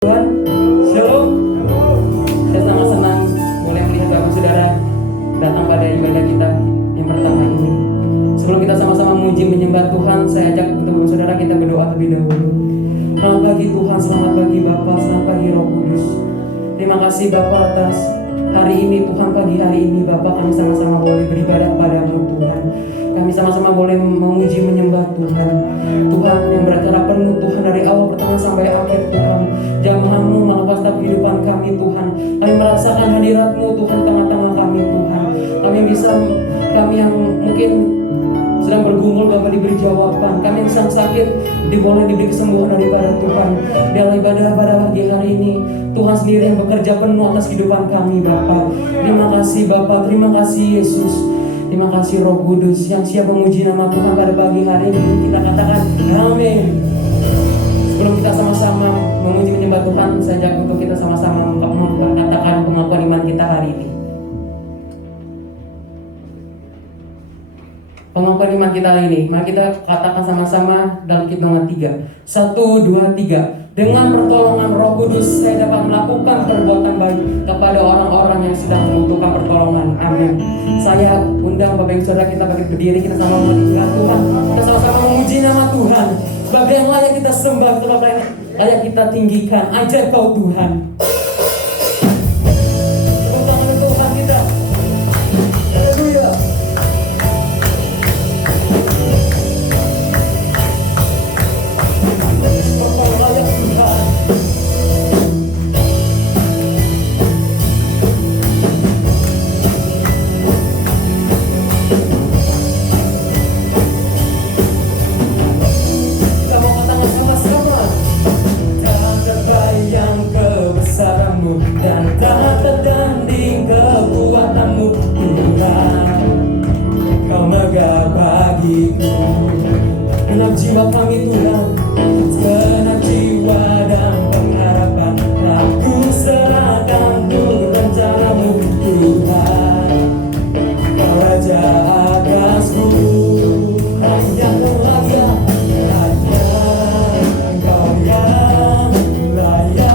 Tuhan, Shalom. Saya sangat senang boleh melihat Bapak Saudara datang pada ibadah kita yang pertama ini. Sebelum kita sama-sama memuji menyembah Tuhan, saya ajak untuk Bapak Saudara kita berdoa terlebih dahulu. Selamat pagi Tuhan, selamat pagi Bapa, selamat pagi Roh Kudus. Terima kasih Bapa atas hari ini Tuhan, pagi hari ini Bapa kami sama-sama boleh beribadah padamu Tuhan. Kami sama-sama boleh memuji menyembah Tuhan. Tuhan yang beracara penuh Tuhan dari awal pertama sampai akhir Tuhan. Jamaah-Mu melepas kehidupan kami Tuhan. Kami merasakan hadirat-Mu Tuhan tengah-tengah kami Tuhan. Kami yang mungkin sedang bergumul Bapak diberi jawaban. Kami yang sedang sakit boleh diberi kesembuhan daripada Tuhan. Dalam ibadah pada pagi hari ini Tuhan sendiri yang bekerja penuh atas kehidupan kami Bapak. Terima kasih Bapak, terima kasih Yesus. Terima kasih Roh Kudus yang siap memuji nama Tuhan pada pagi hari ini. Kita katakan amin. Sebelum kita sama-sama memuji menyembah Tuhan, saya ajak untuk kita sama-sama mengatakan pengakuan iman kita hari ini. Pengakuan iman kita hari ini, mari kita katakan sama-sama dalam Hitungan 3. 1, 2, 3. Dengan pertolongan Roh Kudus saya dapat melakukan perbuatan baik kepada orang-orang yang sedang membutuhkan pertolongan. Amin. Saya undang Bapak Ibu Saudara kita bagi berdiri, kita sama meninggal Tuhan. Kita sama-sama memuji nama Tuhan. Sebagai yang layak kita sembah, layak kita tinggikan. Ajaib Kau Tuhan. Tepuk tangan Tuhan kita. Haleluya. Dan tak tertanding kekuatanmu Tuhan. Kau megah bagiku. Genap jiwa kami Tuhan, genap jiwa dan pengharapan. Aku serahkan untuk rencanamu Tuhan. Kau Raja atasku, yang layak, hanya Engkau yang layak.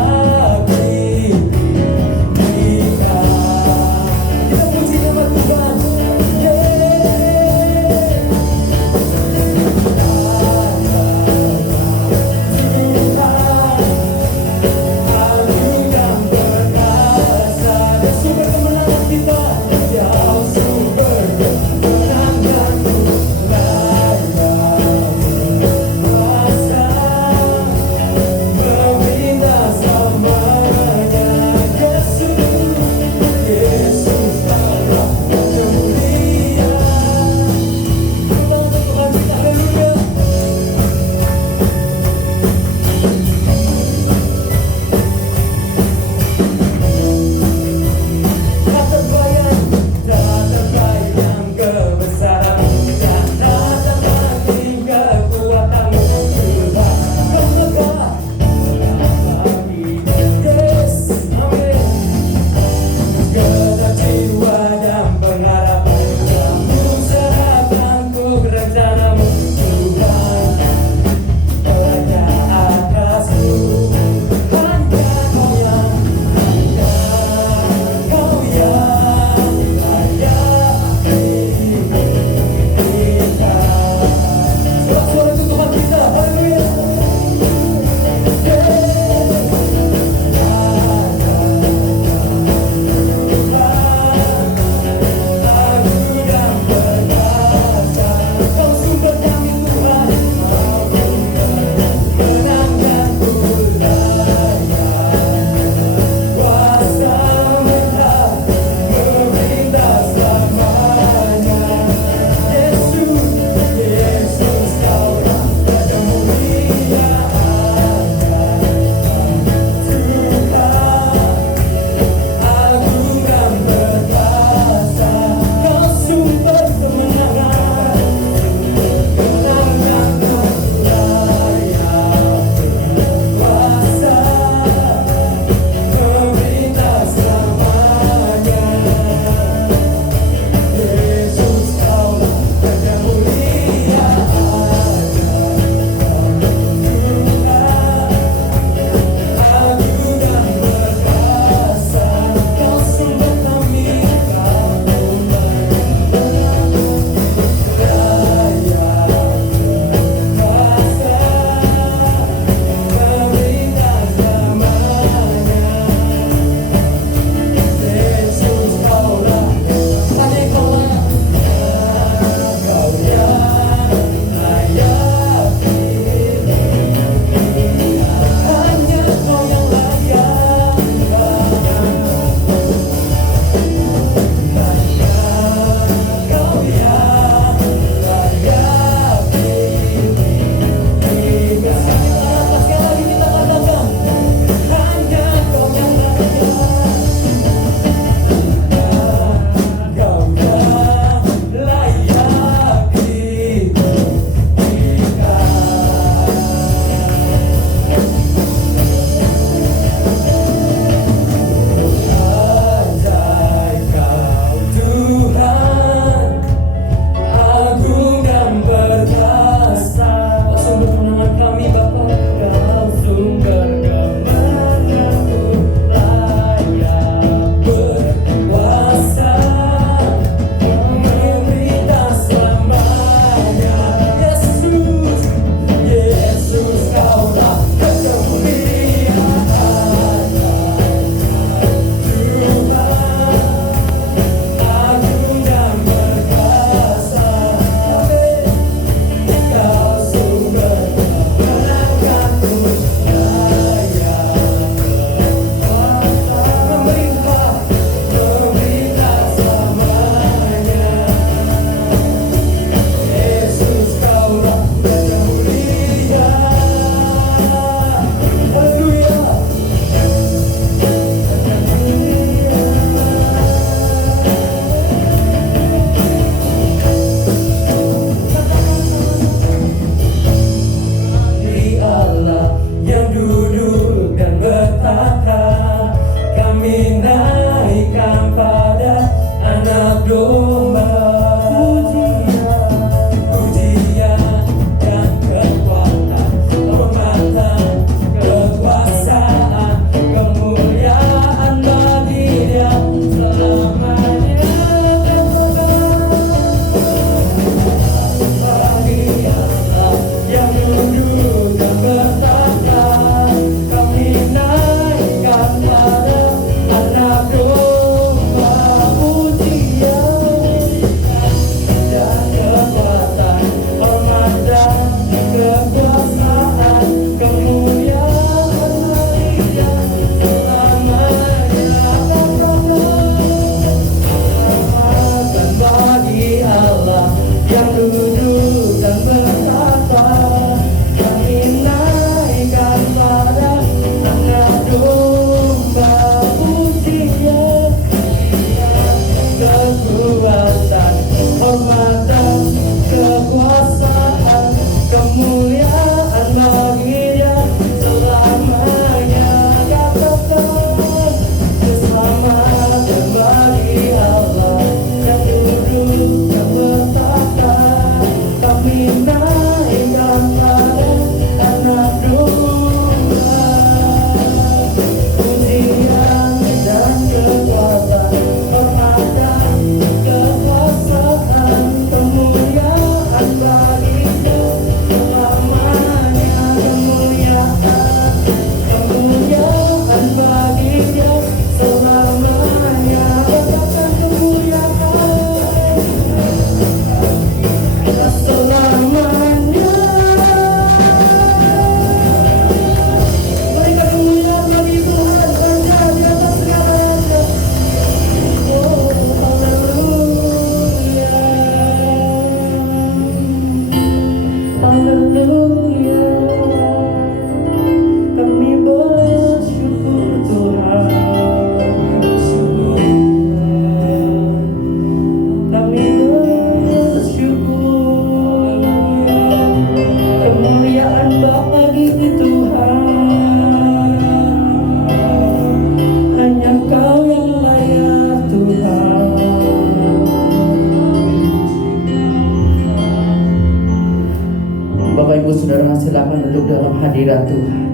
kehadiran Tuhan.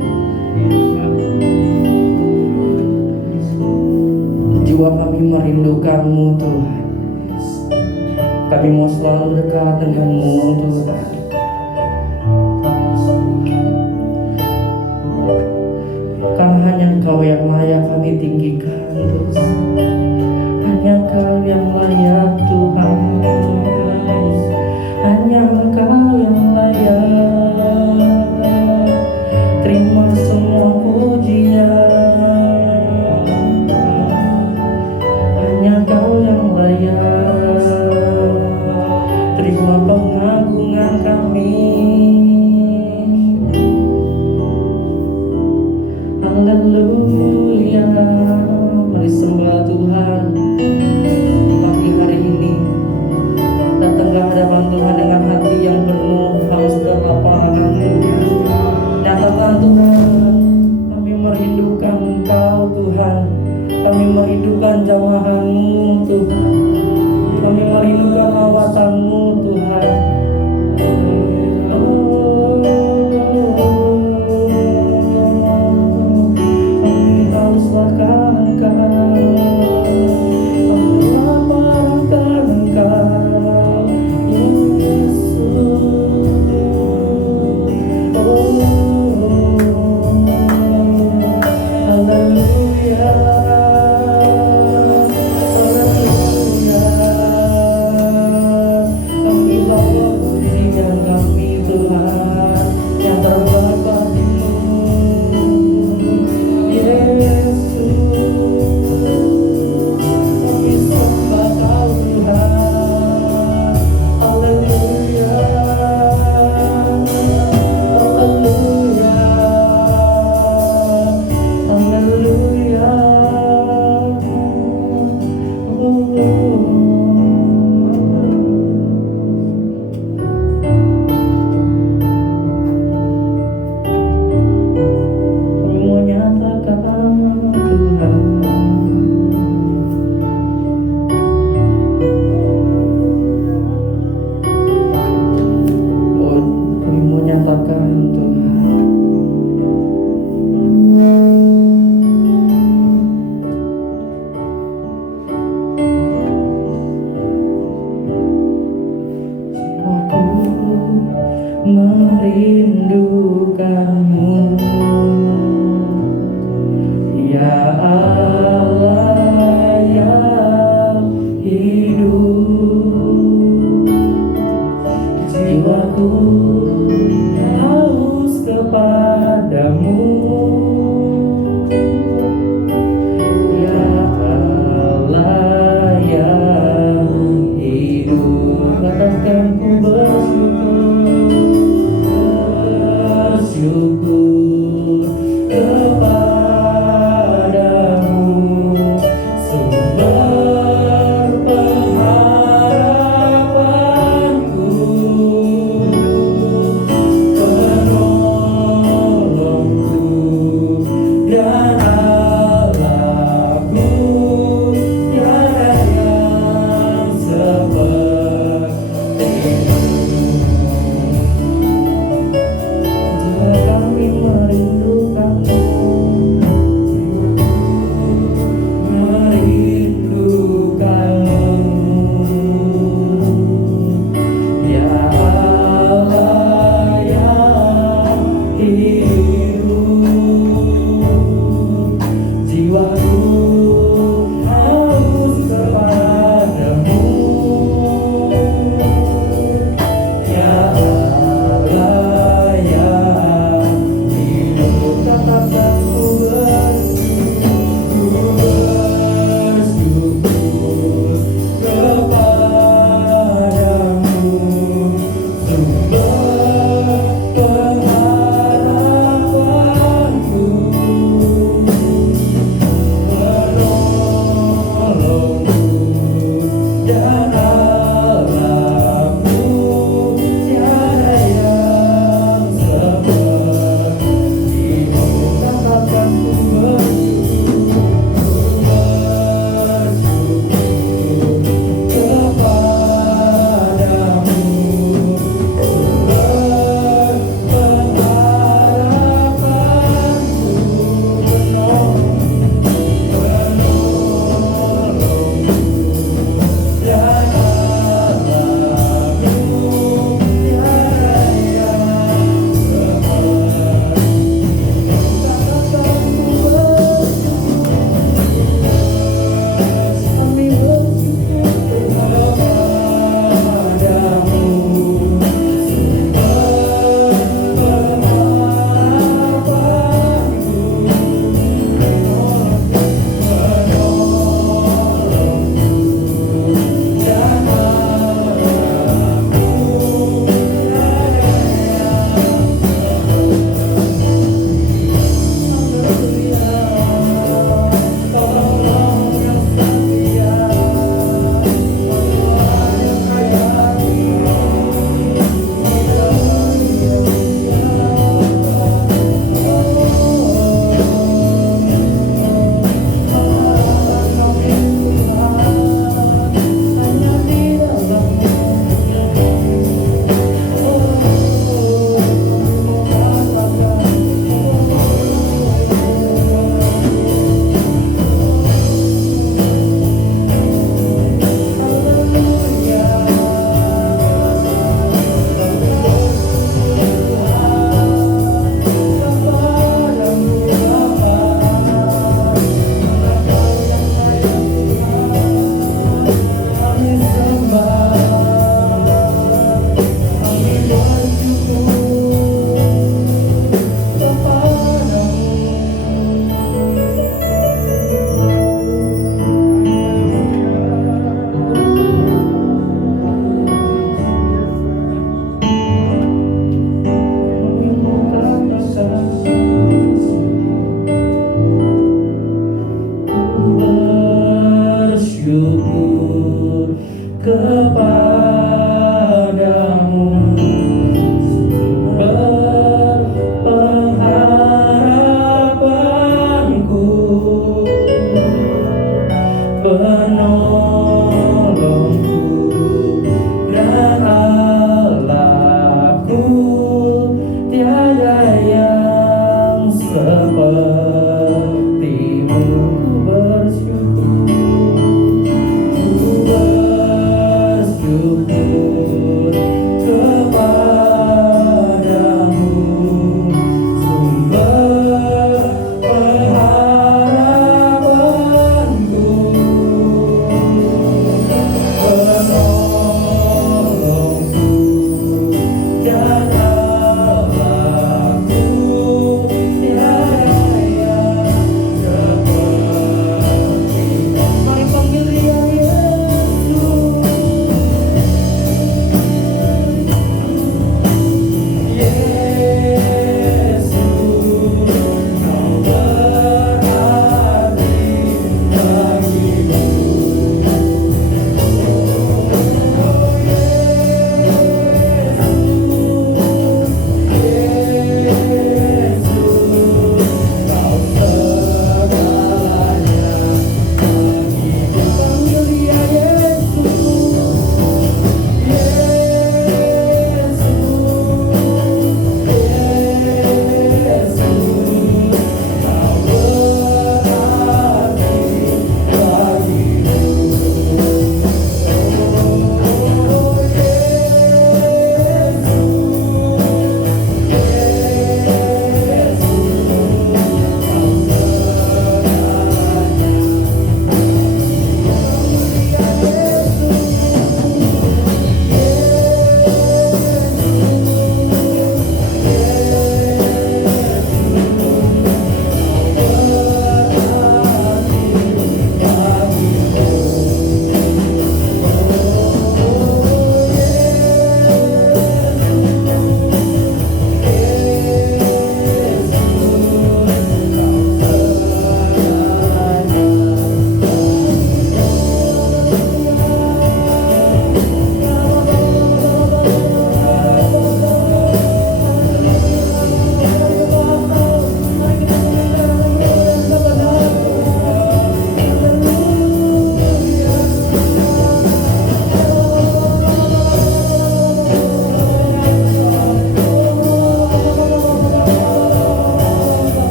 Jiwa kami merindukan-Mu Tuhan. Kami mau selalu dekat dengan-Mu Tuhan. Karena hanya Engkau yang layak kami tinggikan Tuhan. Hanya Engkau yang layak Tuhan. Hanya Engkau yang layak. Terima semua pujian. Hanya Engkau yang layak. Terima pengagungan kami. Haleluya. Mari sembah Tuhan pagi hari ini. Datang ke hadapan Tuhan dengan hati yang penuh haus dan lapar akan Tuhan. Nyatakan Tuhan, kami merindukan Engkau Tuhan. Kami merindukan jamahan-Mu Tuhan. Kami merindukan lawatan-Mu Tuhan. Merindukanmu ya Allah yang hidup. Jiwaku haus kepadamu ya Allah yang hidup. Katakan ku bersyukur kepadamu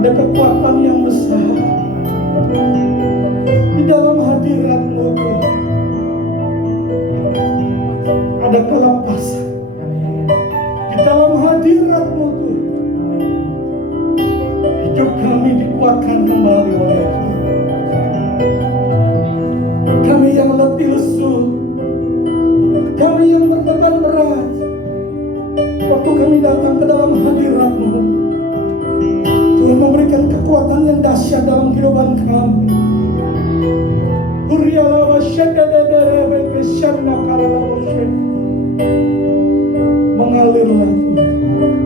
Ada kekuatan yang besar di dalam hadirat-Mu, Tuhan. Ada kelepasan di dalam hadirat-Mu, Tuhan. Hidup kami dikuatkan kembali oleh Tuhan. Kami yang letih lesu, kami yang berbeban berat, waktu kami datang ke dalam hadirat-Mu, Tuhan memberikan kekuatan yang dahsyat dalam kehidupan kami. Mengalirlah Tuhan,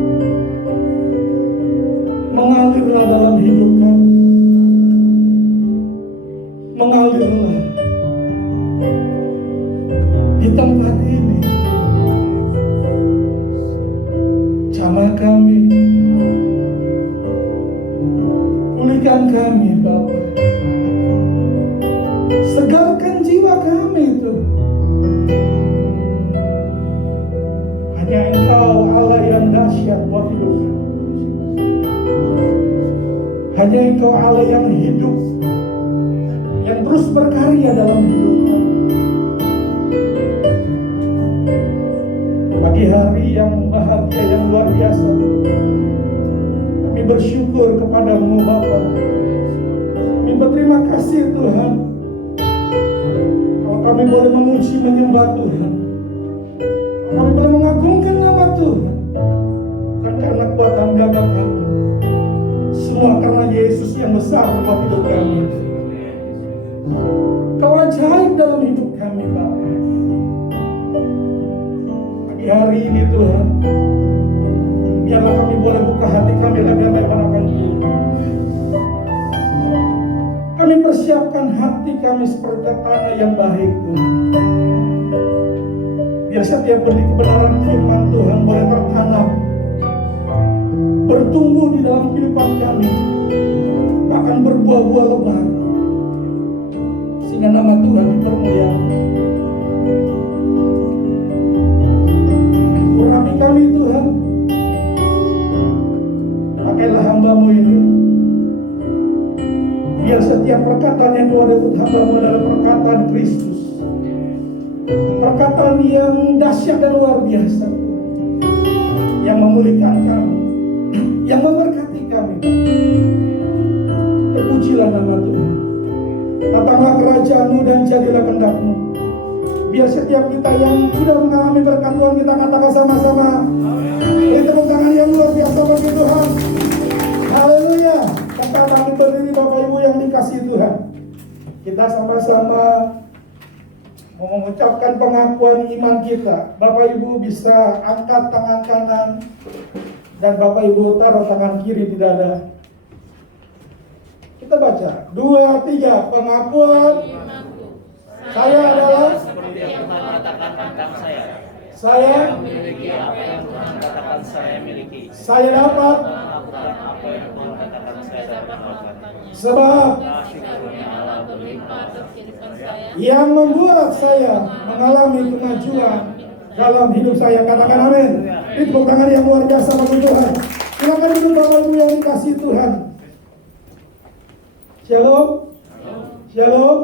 mengalirlah dalam hidup kami, mengalirlah di tempat ini. Jamah kami, pulihkan kami Bapa, segarkan jiwa kami Tuhan. Hanya Engkau Allah yang dahsyat buat hidup kami. Hanya Engkau Allah yang hidup, yang terus berkarya dalam hidup kami. Pagi hari yang bahagia, yang luar biasa, kami bersyukur kepada-Mu Bapa. Kami berterima kasih Tuhan, kalau kami boleh memuji menyembah Tuhan, kami boleh mengagungkan nama Tuhan, bukan karena kuatan gagah kami, semua karena Yesus yang besar buat hidup kami. Kau ajaib dalam hidup kami Bapa. Pagi hari ini Tuhan, biarlah kami boleh buka hati kami lebih lebar akan Tuhan. Kami persiapkan hati kami seperti tanah yang baik Tuhan. Biar setiap benih kebenaran firman Tuhan boleh tertanam, bertumbuh di dalam kehidupan kami, bahkan berbuah-buah lebat, sehingga nama Tuhan dipermuliakan. Urapi kami Tuhan, pakailah hamba-Mu ini, biar setiap perkataan yang keluar dari hamba-Mu adalah perkataan Kristus, perkataan yang dahsyat dan luar biasa, yang memulihkan kami, yang memberkati kami. Terpujilah nama Tuhan. Datanglah kerajaan-Mu dan jadilah kehendak-Mu. Biar setiap kita yang sudah mengalami berkat Tuhan, kita katakan sama-sama, beri tepuk tangan yang luar biasa bagi Tuhan. Haleluya. Kita kami berdiri Bapak Ibu yang dikasihi Tuhan. Kita sama-sama mau mengucapkan pengakuan iman kita. Bapak Ibu bisa angkat tangan kanan dan Bapak Ibu taruh tangan kiri di dada. Kita baca 2, 3. Pengakuan saya adalah seperti yang Tuhan katakan tentang saya. Saya Memiliki apa yang Tuhan katakan saya miliki. saya dapat Melakukan apa yang Tuhan katakan saya dapat lakukan. sebab Kasih karunia Allah berlimpah atas kehidupan saya. yang membuat saya mengalami kemajuan dalam hidup saya. Katakan amin. Ini tepuk tangan yang luar biasa bagi Tuhan. Silakan duduk Bapak Ibu yang dikasihi Tuhan. Shalom. Shalom.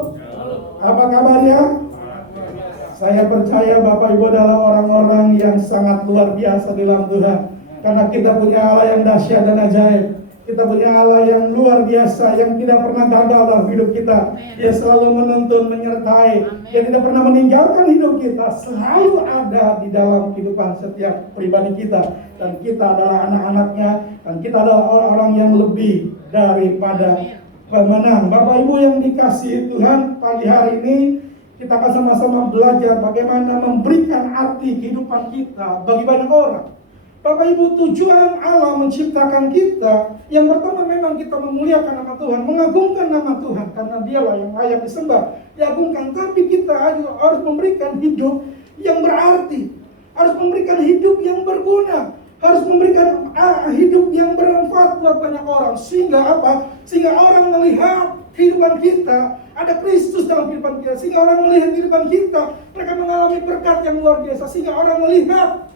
Apa kabarnya? Saya percaya Bapak Ibu adalah orang-orang yang sangat luar biasa di dalam Tuhan. Karena kita punya Allah yang dahsyat dan ajaib. Kita punya Allah yang luar biasa, yang tidak pernah gagal dalam hidup kita. Dia selalu menuntun, menyertai. Dia tidak pernah meninggalkan hidup kita. Selalu ada di dalam kehidupan setiap pribadi kita. Dan kita adalah anak-anaknya. Dan kita adalah orang-orang yang lebih daripada pemenang. Bapak Ibu yang dikasihi Tuhan, pagi hari ini kita akan sama-sama belajar bagaimana memberikan arti kehidupan kita bagi banyak orang. Bapak Ibu, tujuan Allah menciptakan kita, yang pertama memang kita memuliakan nama Tuhan, mengagungkan nama Tuhan, karena Dialah yang layak disembah, diagungkan. Tapi kita juga harus memberikan hidup yang berarti, harus memberikan hidup yang berguna, harus memberikan hidup yang bermanfaat buat banyak orang. Sehingga apa? Sehingga orang melihat kehidupan kita, ada Kristus dalam kehidupan kita. Sehingga orang melihat kehidupan kita, mereka mengalami berkat yang luar biasa. Sehingga orang melihat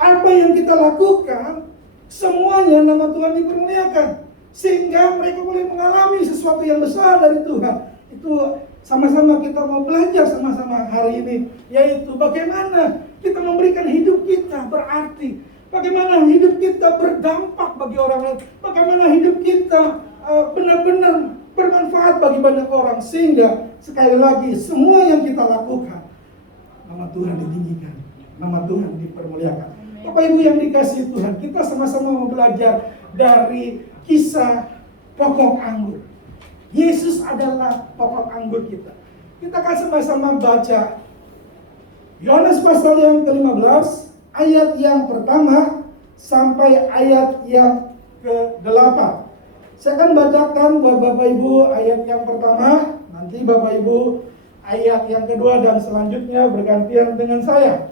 apa yang kita lakukan, semuanya nama Tuhan dipermuliakan. sehingga mereka boleh mengalami sesuatu yang besar dari Tuhan. Itu sama-sama kita mau belajar sama-sama hari ini, yaitu bagaimana kita memberikan hidup kita berarti, bagaimana hidup kita berdampak bagi orang lain, bagaimana hidup kita benar-benar bermanfaat bagi banyak orang, sehingga sekali lagi semua yang kita lakukan nama Tuhan ditinggikan, nama Tuhan dipermuliakan. Bapak Ibu yang dikasihi Tuhan, kita sama-sama mau belajar dari kisah pokok anggur. Yesus adalah pokok anggur kita. Kita akan sama-sama baca Yohanes pasal yang ke-15, ayat yang pertama sampai ayat yang ke-8. Saya akan bacakan buat Bapak Ibu ayat yang pertama, nanti Bapak Ibu ayat yang kedua dan selanjutnya bergantian dengan saya.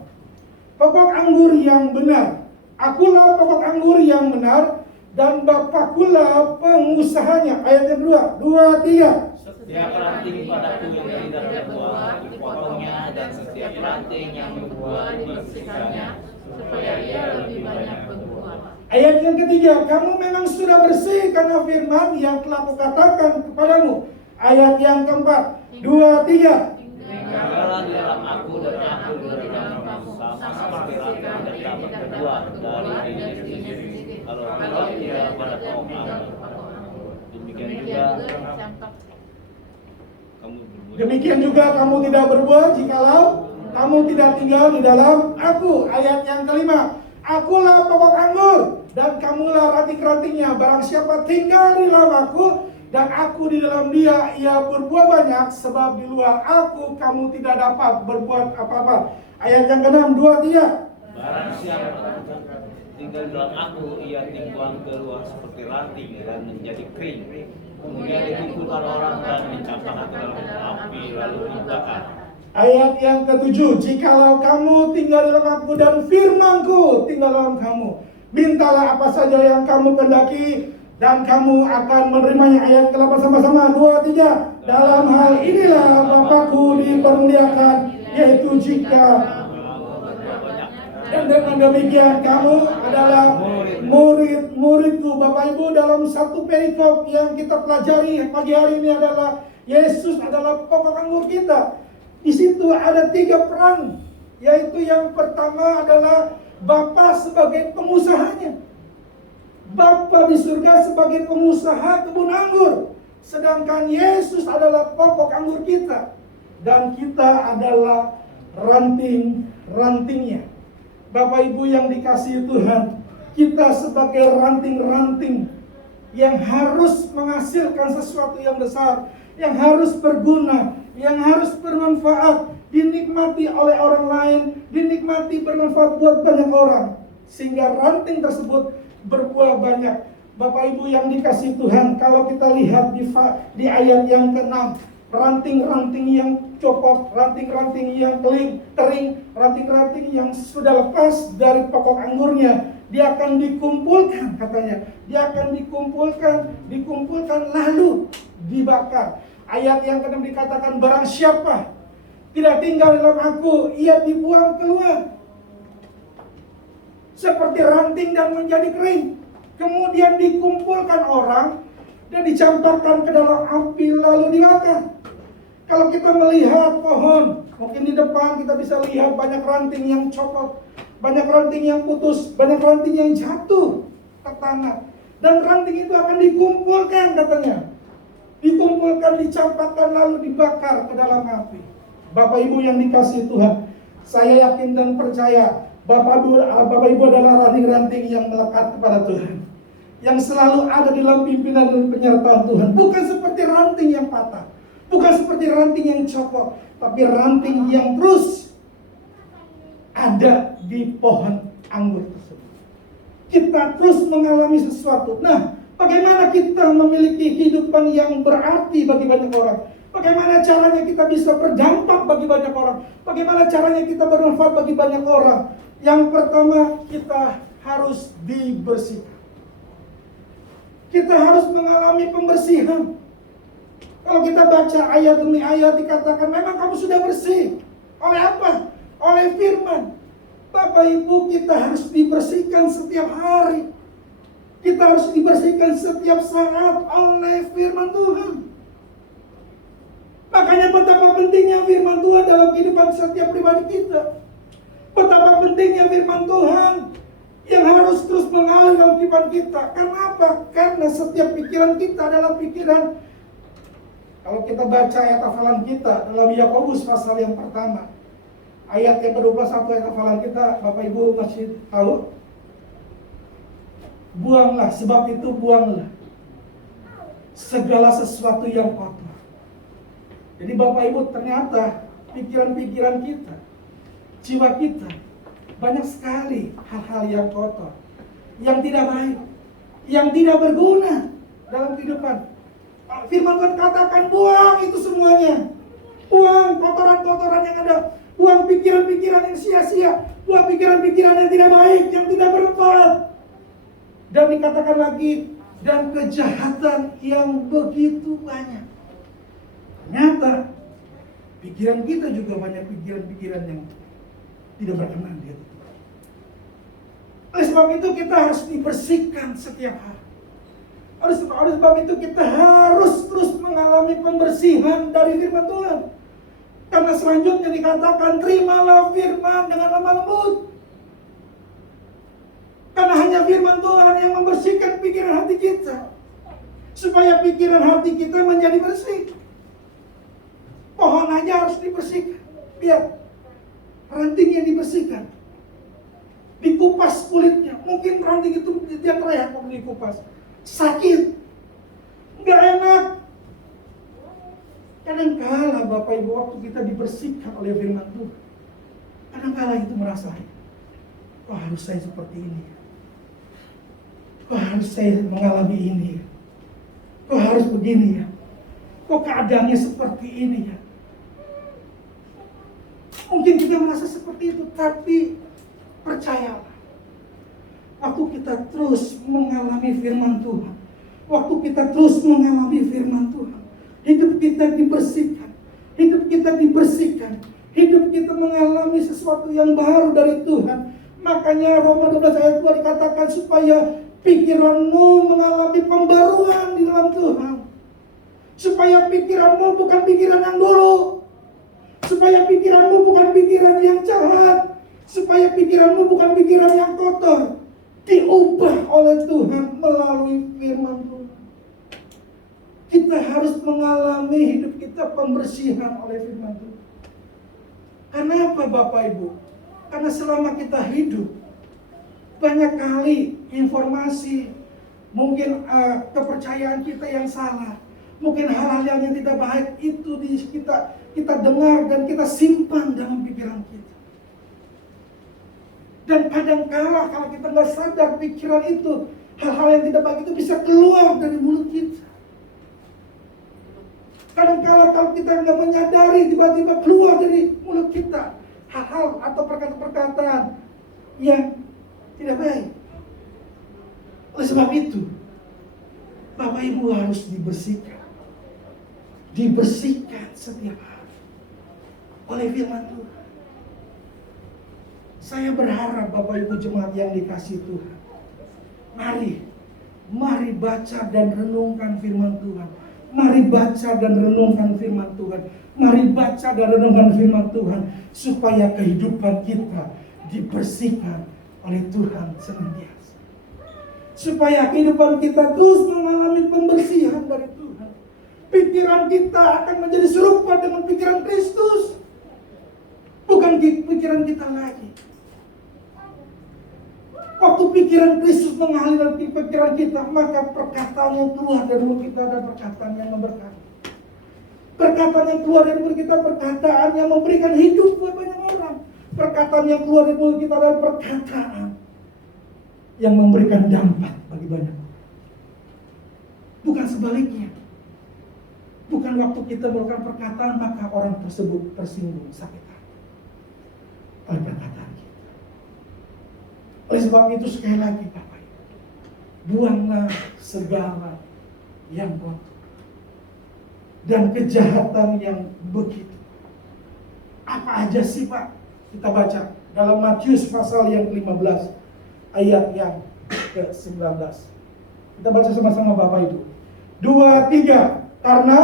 Pokok anggur yang benar. Akulah pokok anggur yang benar dan Bapakkulah pengusahanya. Ayat yang kedua, 2, 3. Setiap ranting padaku yang tidak berbuah dipotongnya, dan setiap ranting yang berbuah dibersihkannya, supaya ia lebih banyak berbuah. Ayat yang ketiga, kamu memang sudah bersih karena firman yang telah kukatakan kepadamu. Ayat yang keempat, 2, 3. Tinggallah di dalam aku dan aku di dalam kamu, sama seperti ranting yang dapat berbuah dari dirinya sendiri, kalau tidak pada pokok anggur. Demikian juga kamu tidak berbuah jikalau kamu tidak tinggal di dalam aku. Ayat yang kelima, akulah pokok anggur dan kamulah ranting-rantingnya. Barang siapa tinggal di dalam aku dan aku di dalam dia, ia berbuah banyak, sebab di luar aku kamu tidak dapat berbuat apa-apa. Ayat yang ke-6, 2, 3. Barang siapa tinggal di dalam aku, ia dibuang keluar seperti ranting dan menjadi kering. Kemudian dikumpulkan orang dan dicampakkan ke dalam api lalu dibakar. Ayat yang ke-7, jikalau kamu tinggal dalam aku dan firmanku tinggal dalam kamu, mintalah apa saja yang kamu kehendaki dan kamu akan menerimanya. Ayat ke-8 sama-sama, 2, 3. Dalam hal inilah Bapakku dipermuliakan, yaitu jika dan dengan demikian kamu adalah murid-muridku. Bapak Ibu, dalam satu perikop yang kita pelajari pagi hari ini adalah Yesus adalah pokok anggur kita. Di situ ada 3 peran, yaitu yang pertama adalah Bapa sebagai pengusahanya. Bapa di surga sebagai pengusaha kebun anggur, sedangkan Yesus adalah pokok anggur kita dan kita adalah ranting-rantingnya. Bapak Ibu yang dikasihi Tuhan, kita sebagai ranting-ranting yang harus menghasilkan sesuatu yang besar, yang harus berguna, yang harus bermanfaat, dinikmati oleh orang lain, dinikmati bermanfaat buat banyak orang, sehingga ranting tersebut berbuah banyak. Bapak Ibu yang dikasihi Tuhan, kalau kita lihat di ayat yang ke-6, ranting-ranting yang copot, ranting-ranting yang kering, ranting-ranting yang sudah lepas dari pokok anggurnya, dia akan dikumpulkan, katanya. Dia akan dikumpulkan lalu dibakar. Ayat yang ke-6 dikatakan, barang siapa tidak tinggal dalam aku, ia dibuang keluar seperti ranting dan menjadi kering. Kemudian dikumpulkan orang dan dicampakkan ke dalam api lalu dibakar. Kalau kita melihat pohon, mungkin di depan kita bisa lihat banyak ranting yang copot, banyak ranting yang putus, banyak ranting yang jatuh ke tanah. Dan ranting itu akan dikumpulkan, katanya. Dikumpulkan, dicampakkan lalu dibakar ke dalam api. Bapak Ibu yang dikasihi Tuhan, saya yakin dan percaya Bapak Ibu adalah ranting-ranting yang melekat kepada Tuhan, yang selalu ada di dalam pimpinan dan penyertaan Tuhan. Bukan seperti ranting yang patah, bukan seperti ranting yang copot, tapi ranting yang terus ada di pohon anggur tersebut. Kita terus mengalami sesuatu. Nah, bagaimana kita memiliki kehidupan yang berarti bagi banyak orang? Bagaimana caranya kita bisa berdampak bagi banyak orang? Bagaimana caranya kita bermanfaat bagi banyak orang? Yang pertama, kita harus dibersihkan. Kita harus mengalami pembersihan. Kalau kita baca ayat demi ayat dikatakan memang kamu sudah bersih. Oleh apa? Oleh firman. Bapak Ibu, kita harus dibersihkan setiap hari. Kita harus dibersihkan setiap saat oleh firman Tuhan. Makanya betapa pentingnya firman Tuhan dalam kehidupan setiap pribadi kita. Betapa pentingnya firman Tuhan yang harus terus mengalir dalam kehidupan kita. Karena apa? Karena setiap pikiran kita adalah pikiran. Kalau kita baca ayat hafalan kita dalam Yakobus pasal yang pertama, ayat yang ke-21 ayat hafalan kita, Bapak Ibu masih tahu? Buanglah, sebab itu buanglah segala sesuatu yang kotor. Jadi Bapak Ibu, ternyata pikiran-pikiran kita, jiwa kita, banyak sekali hal-hal yang kotor, yang tidak baik, yang tidak berguna dalam kehidupan. Firman Tuhan katakan buang itu semuanya. Buang kotoran-kotoran yang ada. Buang pikiran-pikiran yang sia-sia. Buang pikiran-pikiran yang tidak baik, yang tidak bermanfaat. Dan dikatakan lagi, dan kejahatan yang begitu banyak. Ternyata pikiran kita juga banyak pikiran-pikiran yang tidak berkenan di hati Tuhan. Oleh sebab itu kita harus dibersihkan setiap hari. Oleh sebab itu kita harus terus mengalami pembersihan dari firman Tuhan. Karena selanjutnya dikatakan terimalah firman dengan lemah lembut. Karena hanya firman Tuhan yang membersihkan pikiran hati kita. Supaya pikiran hati kita menjadi bersih. Pohon aja harus dibersihkan. Biar rantingnya dibersihkan. Dikupas kulitnya. Mungkin ranting itu dia teriak waktu dikupas. Sakit. Nggak enak. Kadangkala Bapak Ibu waktu kita dibersihkan oleh firman Tuhan. Kadangkala itu merasa, kok harus saya seperti ini? Kok harus saya mengalami ini? Kok harus begini ya? Kok keadaannya seperti ini ya? Mungkin kita merasa seperti itu, tapi percayalah. Waktu kita terus mengalami firman Tuhan, waktu kita terus mengalami firman Tuhan, hidup kita dibersihkan, hidup kita dibersihkan, hidup kita mengalami sesuatu yang baru dari Tuhan. Makanya Roma 12 ayat 2 dikatakan supaya pikiranmu mengalami pembaruan di dalam Tuhan. Supaya pikiranmu bukan pikiran yang dulu, supaya pikiranmu bukan pikiran yang jahat, supaya pikiranmu bukan pikiran yang kotor, diubah oleh Tuhan melalui firman Tuhan. Kita harus mengalami hidup kita pembersihan oleh firman Tuhan. Karena apa Bapak Ibu? Karena selama kita hidup, banyak kali informasi, mungkin kepercayaan kita yang salah, mungkin hal-hal yang tidak baik itu kita dengar dan kita simpan dalam pikiran kita. Dan kadangkala kalau kita nggak sadar pikiran itu, hal-hal yang tidak baik itu bisa keluar dari mulut kita. Kadangkala kalau kita nggak menyadari, tiba-tiba keluar dari mulut kita hal-hal atau perkataan-perkataan yang tidak baik. Oleh sebab itu, Bapak Ibu harus dibersihkan. Dibersihkan setiap hari oleh firman Tuhan. Saya berharap Bapak Ibu jemaat yang dikasihi Tuhan, mari baca dan renungkan firman Tuhan. Mari baca dan renungkan firman Tuhan. Mari baca dan renungkan firman Tuhan supaya kehidupan kita dibersihkan oleh Tuhan senantiasa. Supaya kehidupan kita terus mengalami pembersihan dari Tuhan. Pikiran kita akan menjadi serupa dengan pikiran Kristus. Bukan pikiran kita lagi. Waktu pikiran Kristus mengalir dalam pikiran kita, maka perkataan yang keluar dari mulut kita adalah perkataan yang memberkati. Perkataan yang keluar dari mulut kita, perkataan yang memberikan hidup buat banyak orang. Perkataan yang keluar dari mulut kita adalah perkataan yang memberikan dampak bagi banyak orang. Bukan sebaliknya. Bukan waktu kita melakukan perkataan, maka orang tersebut tersinggung, sakit hati oleh perkataan kita. Oleh sebab itu sekali lagi Bapak Ibu, buanglah segala yang kotor dan kejahatan yang begitu. Apa aja sih Pak? Kita baca dalam Matius pasal yang ke-15 ayat yang ke-19. Kita baca sama-sama Bapak Ibu. 2, 3. Karena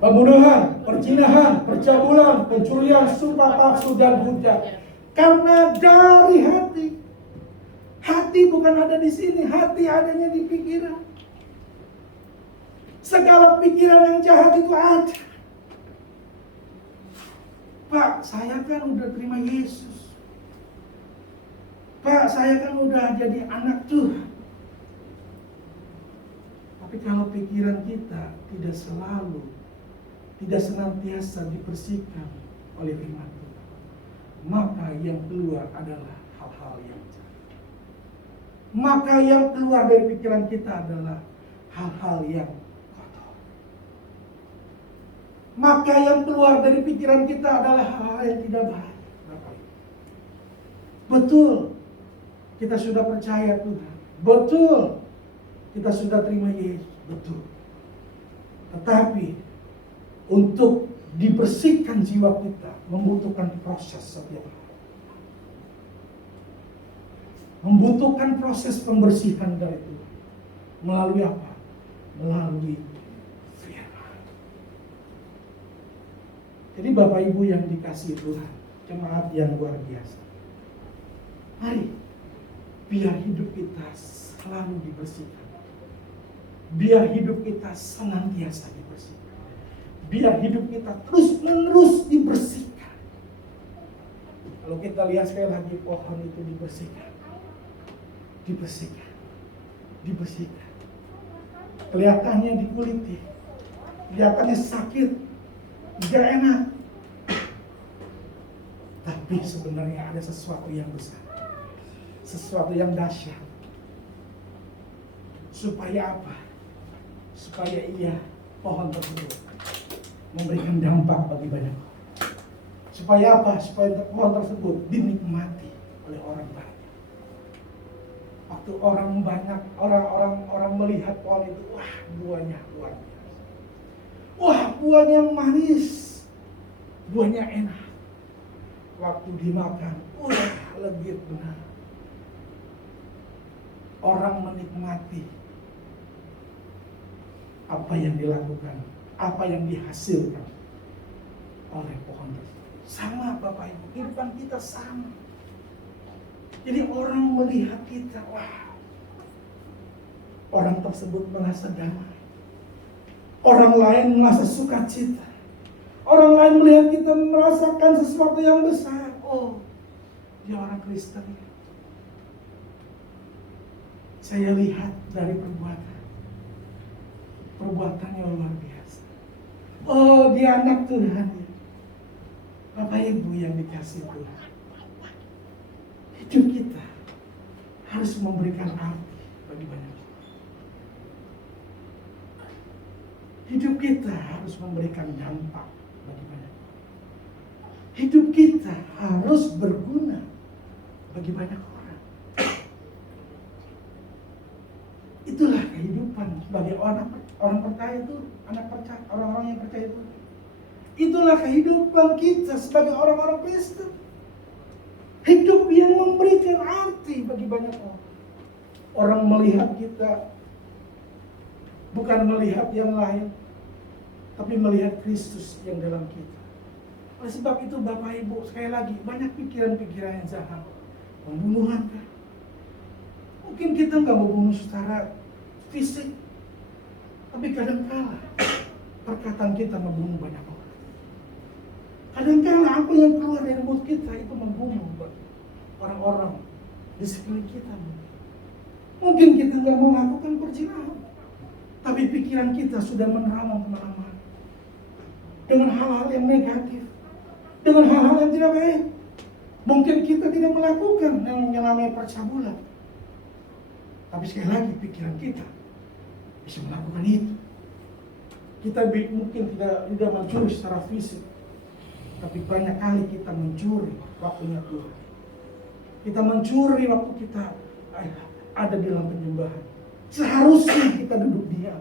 pembunuhan, perzinahan, percabulan, pencurian, sumpah palsu dan hujat. Karena dari hati. Hati bukan ada di sini, hati adanya di pikiran. Segala pikiran yang jahat itu ada. Pak, saya kan udah terima Yesus. Pak, saya kan udah jadi anak Tuhan. Tapi kalau pikiran kita tidak senantiasa dibersihkan oleh firman Tuhan, maka yang keluar adalah hal-hal yang jahat. Maka yang keluar dari pikiran kita adalah hal-hal yang kotor. Maka yang keluar dari pikiran kita adalah hal-hal yang tidak baik. Betul, kita sudah percaya Tuhan. Betul, kita sudah terima Yesus. Betul. Tetapi untuk dibersihkan jiwa kita membutuhkan proses setiap hari. Membutuhkan proses pembersihan dari Tuhan. Melalui apa? Melalui firman. Jadi Bapak Ibu yang dikasihi Tuhan, jemaat yang luar biasa. Mari, biar hidup kita selalu dibersihkan. Biar hidup kita senantiasa dibersihkan. Biar hidup kita terus-menerus dibersihkan. Kalau kita lihat sekali lagi pohon itu dibersihkan. Dibersihkan. Dibersihkan. Kelihatannya dikuliti. Kelihatannya sakit. Tidak enak. Tapi sebenarnya ada sesuatu yang besar. Sesuatu yang dahsyat. Supaya apa? Supaya pohon tersebut memberikan dampak bagi banyak orang. Supaya apa? Supaya pohon tersebut dinikmati oleh orang banyak. Waktu orang melihat pohon itu, wah buahnya luar biasa. Wah buahnya manis, buahnya enak. Waktu dimakan, wah legit benar. Orang menikmati apa yang dilakukan, apa yang dihasilkan oleh pohon tersebut. Sama Bapak Ibu, kehidupan kita sama. Jadi orang melihat kita, wah, orang tersebut merasa damai. Orang lain merasa sukacita. Orang lain melihat kita merasakan sesuatu yang besar. Oh, dia orang Kristen. Saya lihat dari perbuatannya luar biasa. Oh, dia anak Tuhan. Bapak Ibu yang dikasih Tuhan, hidup kita harus memberikan arti bagi banyak orang. Hidup kita harus memberikan dampak bagi banyak orang. Hidup kita harus berguna bagi banyak orang. Itulah kehidupan sebagai orang percaya itu, orang-orang yang percaya itu. Itulah kehidupan kita sebagai orang-orang Kristen. Hidup yang memberikan arti bagi banyak orang. Orang melihat kita bukan melihat yang lain, tapi melihat Kristus yang dalam kita. Oleh sebab itu Bapak Ibu, sekali lagi, banyak pikiran-pikiran yang jahat. Pembunuhan kan? Mungkin kita nggak membunuh secara fisik, tapi kadang-kala perkataan kita membunuh banyak orang. Kadang-kala apa yang keluar dari mulut kita itu membunuh orang-orang di sekeliling kita. Mungkin kita nggak mau melakukan perzinahan, tapi pikiran kita sudah menerawang kemana-mana dengan hal-hal yang negatif, dengan hal-hal yang tidak baik. Mungkin kita tidak melakukan yang namanya percabulan, tapi sekali lagi pikiran kita bisa melakukan itu. Kita mungkin tidak mencuri secara fisik, tapi banyak kali kita mencuri waktunya Tuhan. Kita mencuri waktu kita ada di dalam penyembahan. Seharusnya kita duduk diam.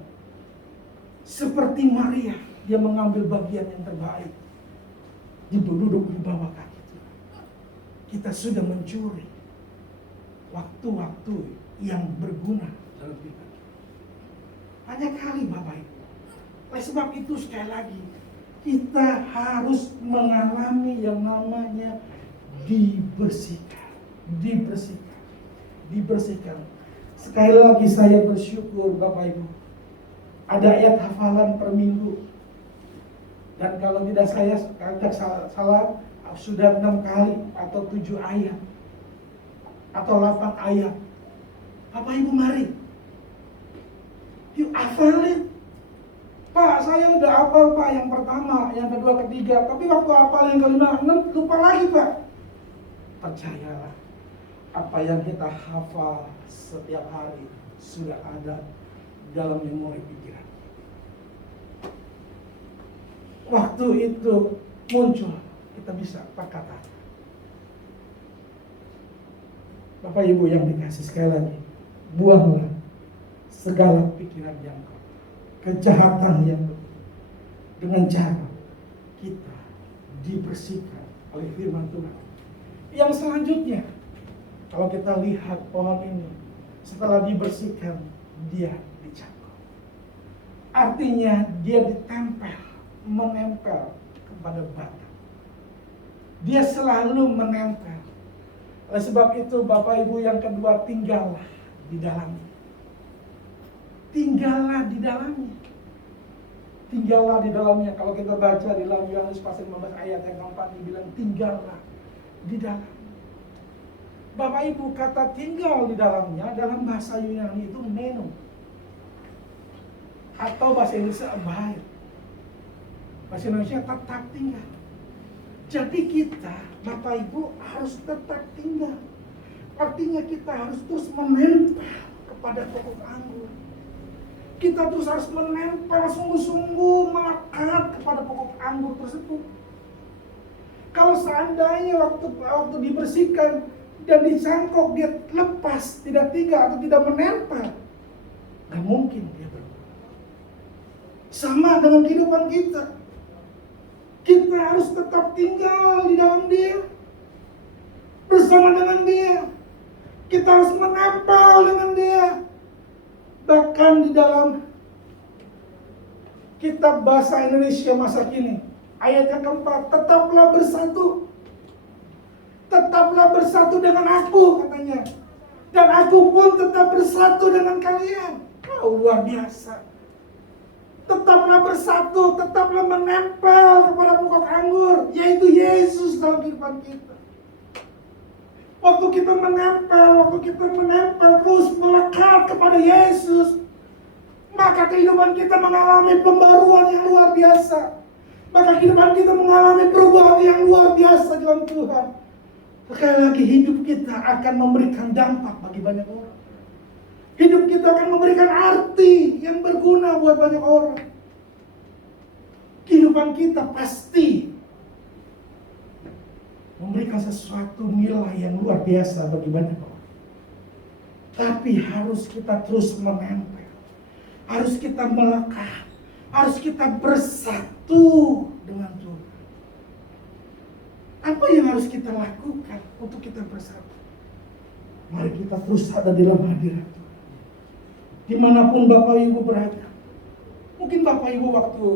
Seperti Maria, dia mengambil bagian yang terbaik. Duduk di bawah kaki Tuhan. Kita sudah mencuri waktu-waktu yang berguna dalam kita. Banyak kali Bapak Ibu. Oleh sebab itu sekali lagi, kita harus mengalami yang namanya dibersihkan. Dibersihkan. Sekali lagi saya bersyukur Bapak Ibu. Ada ayat hafalan per minggu. Dan kalau tidak saya salah, sudah 6 kali atau 7 ayat. Atau 8 ayat. Bapak Ibu mari. Yuk hafalin. Pak, saya udah hafal Pak yang pertama, yang kedua, ketiga. Tapi waktu hafal yang kelima, 6, lupa lagi Pak. Percayalah, apa yang kita hafal setiap hari sudah ada dalam memori pikiran. Waktu itu muncul, kita bisa berkata. Bapak Ibu yang dikasih sekali lagi, buanglah segala pikiran yang kotor, kejahatan yang kotor, dengan cara kita dibersihkan oleh firman Tuhan. Yang selanjutnya, kalau kita lihat pohon ini, setelah dibersihkan, dia dicangkok. Artinya dia menempel kepada batang. Dia selalu menempel. Oleh sebab itu Bapak Ibu yang kedua, tinggallah di dalamnya. Tinggallah di dalamnya. Tinggallah di dalamnya. Kalau kita baca di dalam Yohanes pasal 15 ayat yang keempat, dibilang tinggallah di dalam. Bapak Ibu, kata tinggal di dalamnya dalam bahasa Yunani itu meno, atau bahasa Indonesia abide. Bahasa Indonesia tetap tinggal. Jadi kita, Bapak Ibu, harus tetap tinggal. Artinya kita harus terus menempel kepada pokok anggur. Kita terus harus menempel sungguh-sungguh, melekat kepada pokok anggur tersebut. Kalau seandainya waktu dibersihkan dan dicangkok, dia lepas, tidak tinggal atau tidak menempel, gak mungkin dia berbuah. Sama dengan kehidupan kita. Kita harus tetap tinggal di dalam dia, bersama dengan dia. Kita harus menempel dengan dia. Bahkan di dalam kitab bahasa Indonesia masa kini, ayat yang keempat, tetaplah bersatu. Tetaplah bersatu dengan aku, katanya. Dan aku pun tetap bersatu dengan kalian. Luar biasa. Tetaplah bersatu, tetaplah menempel kepada pokok anggur, yaitu Yesus dalam kehidupan kita. Waktu kita menempel terus melekat kepada Yesus, maka kehidupan kita mengalami pembaruan yang luar biasa. Maka kehidupan kita mengalami perubahan yang luar biasa dalam Tuhan. Sekali lagi, hidup kita akan memberikan dampak bagi banyak orang. Hidup kita akan memberikan arti yang berguna buat banyak orang. Kehidupan kita pasti memberikan sesuatu nilai yang luar biasa bagi banyak orang. Tapi harus kita terus menempel. Harus kita melekat. Harus kita bersatu dengan Tuhan. Apa yang harus kita lakukan untuk kita bersatu? Mari kita terus ada di dalam hadirat Tuhan. Dimanapun Bapak Ibu berada. Mungkin Bapak Ibu waktu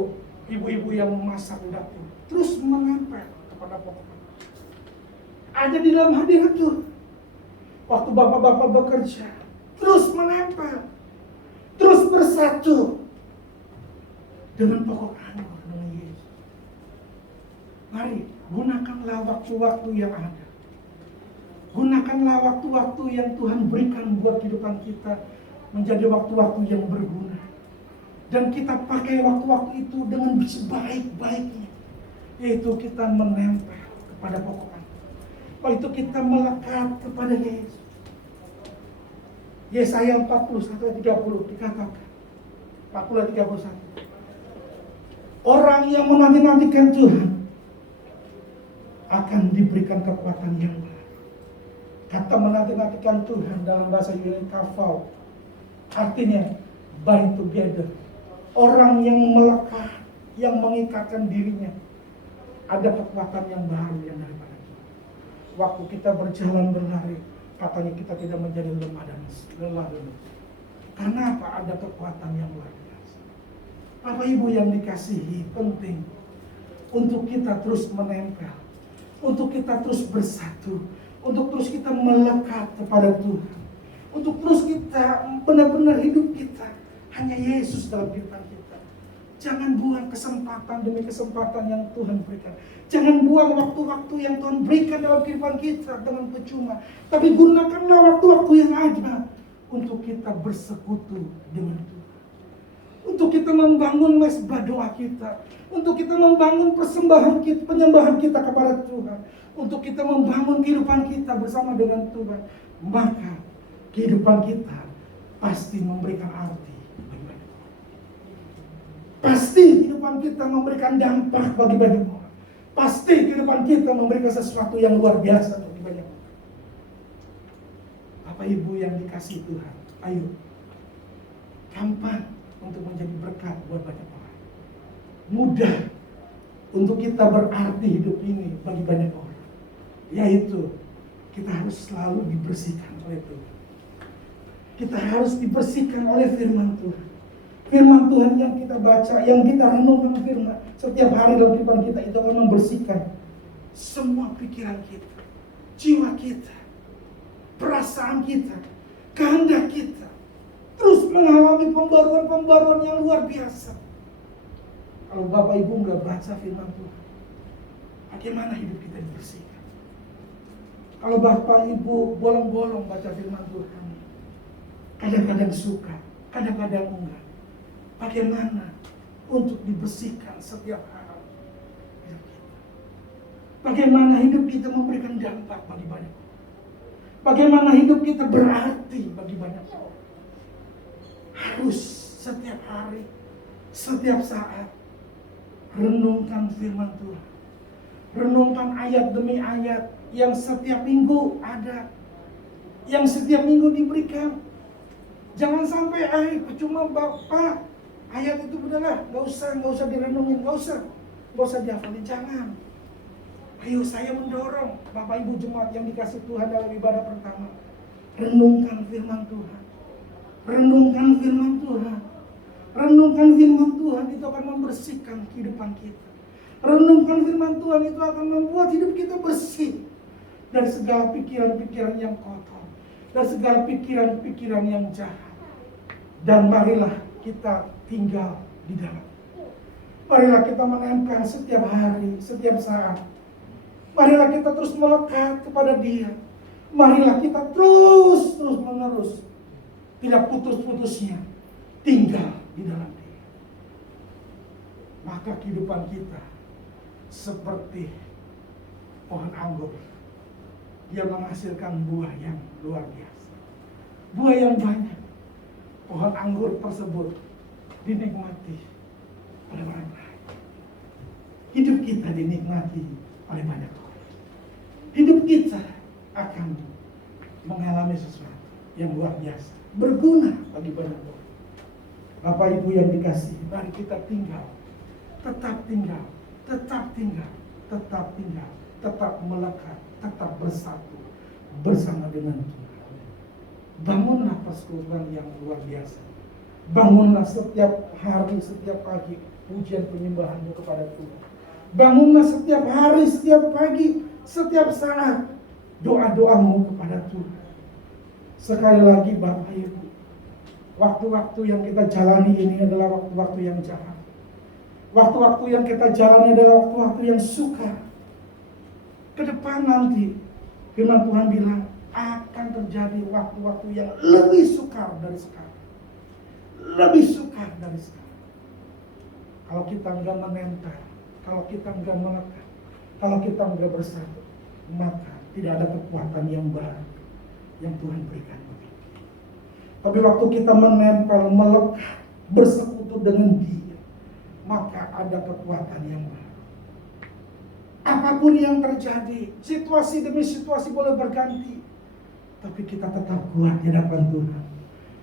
ibu-ibu yang memasak di dapur terus menempel kepada pokok. Ada di dalam hadirat Tuhan. Waktu bapak-bapak bekerja terus menempel, terus bersatu dengan pokok anggur, dengan Yesus. Mari gunakanlah waktu-waktu yang ada. Gunakanlah waktu-waktu yang Tuhan berikan buat kehidupan kita menjadi waktu-waktu yang berguna. Dan kita pakai waktu-waktu itu dengan sebaik-baiknya. Yaitu kita menempel kepada pokok anggur. Yaitu kita melekat kepada Yesus. Yesaya 41:30 dikatakan. 40:31. Orang yang menanti-nantikan Tuhan akan diberikan kekuatan yang baru. Kata menanti-nantikan Tuhan dalam bahasa Yunani kafau, artinya bind together. Orang yang melekat, yang mengikatkan dirinya. Ada kekuatan yang baru yang daripada Tuhan. Waktu kita berjalan berlari, Katanya kita tidak menjadi lemah dan lelah dulu. Karena apa? Ada kekuatan yang luar biasa. Bapak Ibu yang dikasihi, penting untuk kita terus menempel, untuk kita terus bersatu, untuk terus kita melekat kepada Tuhan, untuk terus kita benar-benar hidup kita hanya Yesus dalam kehidupan kita. Jangan buang kesempatan demi kesempatan yang Tuhan berikan. Jangan buang waktu-waktu yang Tuhan berikan dalam kehidupan kita dengan percuma. Tapi gunakanlah waktu-waktu yang ada untuk kita bersekutu dengan Tuhan. Untuk kita membangun mesbah doa kita, untuk kita membangun persembahan kita, penyembahan kita kepada Tuhan, untuk kita membangun kehidupan kita bersama dengan Tuhan, maka kehidupan kita pasti memberikan arti bagi banyak orang. Pasti kehidupan kita memberikan dampak bagi banyak orang. Pasti kehidupan kita memberikan sesuatu yang luar biasa bagi banyak orang. Bapak Ibu yang dikasihi Tuhan, ayo gampang untuk menjadi berkat buat banyak orang. Mudah untuk kita berarti hidup ini bagi banyak orang. Yaitu kita harus selalu dibersihkan oleh Tuhan. Kita harus dibersihkan oleh firman Tuhan. Firman Tuhan yang kita baca, yang kita renungkan firman setiap hari dalam kehidupan kita itu akan membersihkan semua pikiran kita, jiwa kita, perasaan kita, kehendak kita. Terus mengalami pembaruan-pembaruan yang luar biasa. Kalau Bapak Ibu nggak baca firman Tuhan, bagaimana hidup kita dibersihkan? Kalau Bapak Ibu bolong-bolong baca firman Tuhan, kadang-kadang suka, kadang-kadang enggak. Bagaimana untuk dibersihkan setiap hari hidup kita? Bagaimana hidup kita memberikan dampak bagi banyak orang? Bagaimana hidup kita berarti bagi banyak orang? Harus setiap hari, setiap saat renungkan firman Tuhan. Renungkan ayat demi ayat yang setiap minggu ada, yang setiap minggu diberikan. Jangan sampai percuma Bapak ayat itu benar, nggak usah direnungin, nggak usah dihafalin, jangan. Ayo saya mendorong Bapak Ibu jemaat yang dikasih Tuhan dalam ibadah pertama, renungkan firman Tuhan. Renungkan firman Tuhan. Renungkan firman Tuhan itu akan membersihkan kehidupan kita. Renungkan firman Tuhan itu akan membuat hidup kita bersih dari segala pikiran-pikiran yang kotor, dari segala pikiran-pikiran yang jahat. Dan marilah kita tinggal di dalam. Marilah kita menempel setiap hari, setiap saat. Marilah kita terus melekat kepada Dia. Marilah kita terus menerus, tidak putus-putusnya tinggal di dalam Dia. Maka kehidupan kita seperti pohon anggur. Dia menghasilkan buah yang luar biasa, buah yang banyak. Pohon anggur tersebut dinikmati oleh orang lain. Hidup kita dinikmati oleh banyak orang. Hidup kita akan mengalami sesuatu yang luar biasa, berguna bagi banyak orang. Bapak Ibu yang dikasihi, mari kita tinggal, tetap tinggal, tetap melekat, tetap bersatu bersama dengan Tuhan. Bangunlah persekutuan yang luar biasa. Bangunlah setiap hari, setiap pagi pujian penyembahanmu kepada Tuhan. Bangunlah setiap hari, setiap pagi, setiap saat doa-doamu kepada Tuhan. Sekali lagi Bapak Ibu, waktu-waktu yang kita jalani ini adalah waktu-waktu yang jahat. Waktu-waktu yang kita jalani adalah waktu-waktu yang sukar. Ke depan nanti firman Tuhan bilang akan terjadi waktu-waktu yang lebih sukar dari sekarang. Lebih sukar dari sekarang. Kalau kita enggak menempel, kalau kita enggak melekat, kalau kita enggak bersatu, maka tidak ada kekuatan yang baru yang Tuhan berikan bagi kita. Tapi waktu kita menempel, melekat, bersekutu dengan Dia, maka ada kekuatan yang baru. Apapun yang terjadi, situasi demi situasi boleh berganti, tapi kita tetap kuat di hadapan Tuhan.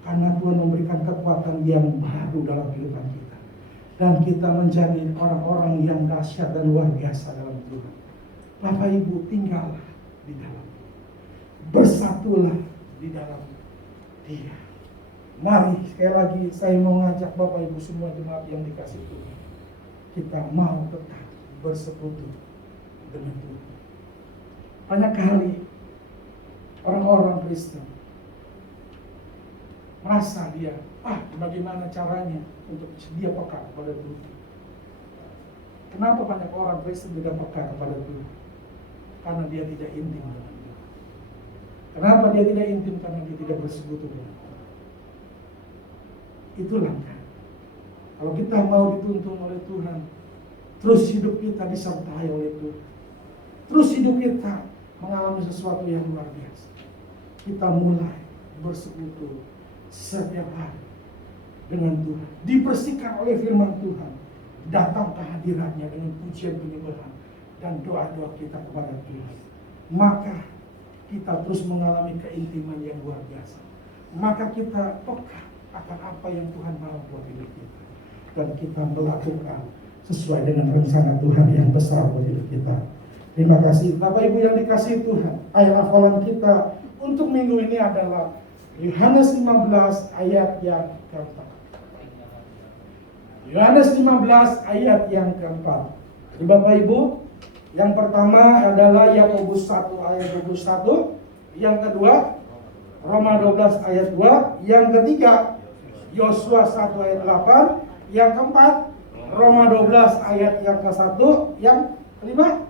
Karena Tuhan memberikan kekuatan yang baru dalam kehidupan kita. Dan kita menjadi orang-orang yang dahsyat dan luar biasa dalam Tuhan. Bapak Ibu tinggallah di dalam. bersatulah di dalam Dia. Mari sekali lagi saya mau ngajak Bapak Ibu semua jemaat yang dikasih Tuhan, kita mau tetap bersekutu dengan Tuhan. Banyak kali orang-orang Kristen merasa dia, bagaimana caranya untuk dia peka kepada Tuhan. Kenapa banyak orang Kristen tidak peka kepada Tuhan? Karena dia tidak intim dengan Tuhan. Kenapa dia tidak intim? Karena dia tidak bersekutu dengan Tuhan. Itulah kan. Kalau kita mau dituntun oleh Tuhan, terus hidup kita disertai oleh Tuhan, terus hidup kita mengalami sesuatu yang luar biasa, kita mulai bersekutu setiap hari dengan Tuhan, dibersihkan oleh firman Tuhan, datang ke hadiratnya dengan pujian penyembahan dan doa-doa kita kepada Tuhan, maka kita terus mengalami keintiman yang luar biasa. Maka kita peka akan apa yang Tuhan mau buat hidup kita, dan kita melakukan sesuai dengan rencana Tuhan yang besar buat hidup kita. Terima kasih Bapak Ibu yang dikasihi Tuhan. Ayat hafalan kita untuk minggu ini adalah Yohanes 15 ayat yang keempat. Yohanes 15 ayat yang keempat. Jadi Bapak Ibu, yang pertama adalah Yakobus 1 ayat 21, yang kedua Roma 12 ayat 2, yang ketiga Yosua 1 ayat 8, yang keempat Roma 12 ayat yang ke-1, yang kelima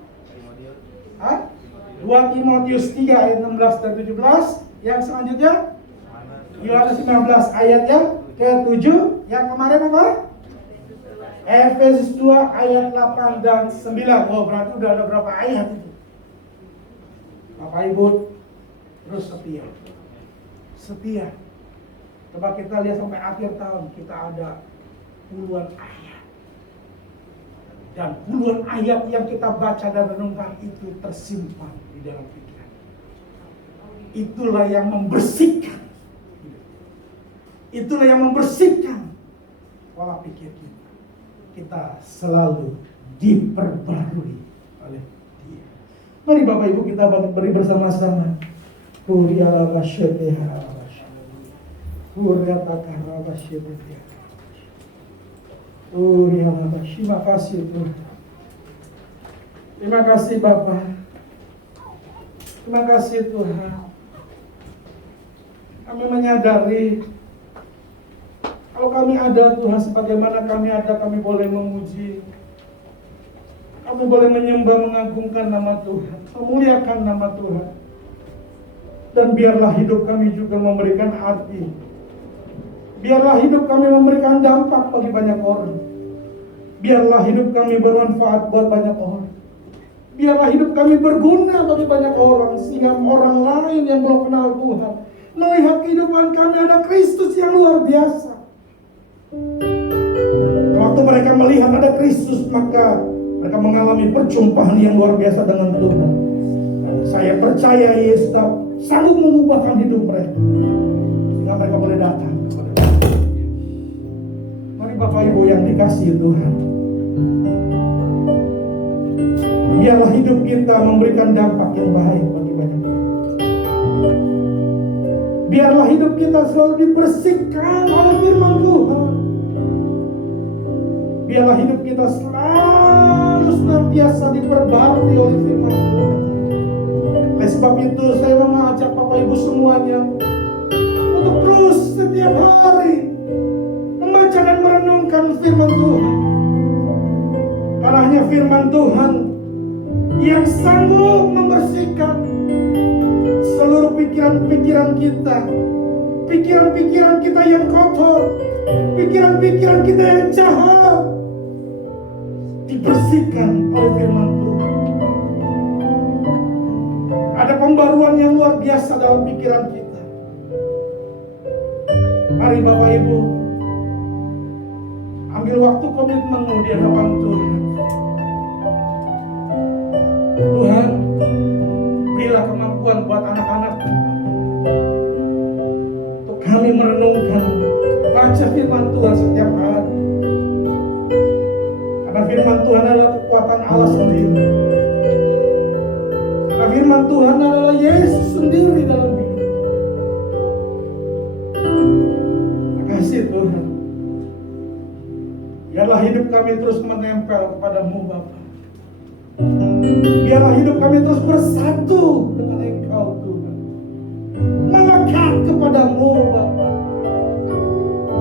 2 Timotius 3 ayat 16 dan 17, yang selanjutnya Yohanes 15 ayat yang ke-7, yang kemarin apa? Efesus 2 ayat 8 dan 9. Oh, berarti udah ada berapa ayat itu? Bapak Ibu terus setia. Setia. Coba kita lihat sampai akhir tahun, kita ada puluhan ayat. Dan puluhan ayat yang kita baca dan renungkan itu tersimpan di dalam pikiran. Itulah yang membersihkan. Itulah yang membersihkan pola pikir kita. Kita selalu diperbarui oleh Dia. Mari Bapak Ibu kita beri bersama-sama. Kuriala basyetiha terima kasih Tuhan. Terima kasih Bapak. Terima kasih Tuhan. Kami menyadari kalau kami ada Tuhan, sebagaimana kami ada, kami boleh memuji, kami boleh menyembah, mengagungkan nama Tuhan, memuliakan nama Tuhan. Dan biarlah hidup kami juga memberikan arti. Biarlah hidup kami memberikan dampak bagi banyak orang. Biarlah hidup kami bermanfaat buat banyak orang. Biarlah hidup kami berguna bagi banyak orang, sehingga orang lain yang belum kenal Tuhan melihat kehidupan kami ada Kristus yang luar biasa. Waktu mereka melihat ada Kristus, maka mereka mengalami perjumpaan yang luar biasa dengan Tuhan. Dan saya percaya Yesus sanggup mengubahkan hidup mereka, sehingga mereka boleh datang kepada Tuhan. Mari Bapak Ibu yang dikasihi Tuhan, biarlah hidup kita memberikan dampak yang baik bagi banyak orang. Biarlah hidup kita selalu dibersihkan oleh firman Tuhan. Biarlah hidup kita selalu senantiasa diperbarui oleh firman Tuhan. Oleh sebab itu saya mengajak Bapak Ibu semuanya untuk terus setiap hari membaca dan merenungkan firman Tuhan. Karena hanya firman Tuhan yang sanggup membersihkan seluruh pikiran-pikiran kita. Pikiran-pikiran kita yang kotor, pikiran-pikiran kita yang jahat, dibersihkan oleh firman Tuhan. Ada pembaruan yang luar biasa dalam pikiran kita. Mari Bapak Ibu ambil waktu komitmenmu di hadapan Tuhan. Tuhan, berilah kemampuan buat anak-anak untuk kami merenungkan, baca firman Tuhan setiap hari. Karena firman Tuhan adalah kekuatan Allah sendiri. Karena firman Tuhan adalah Yesus sendiri Biarlah hidup kami terus menempel kepadamu Bapa. Biarlah hidup kami terus bersatu dengan Engkau Tuhan, melekat kepadamu Bapa,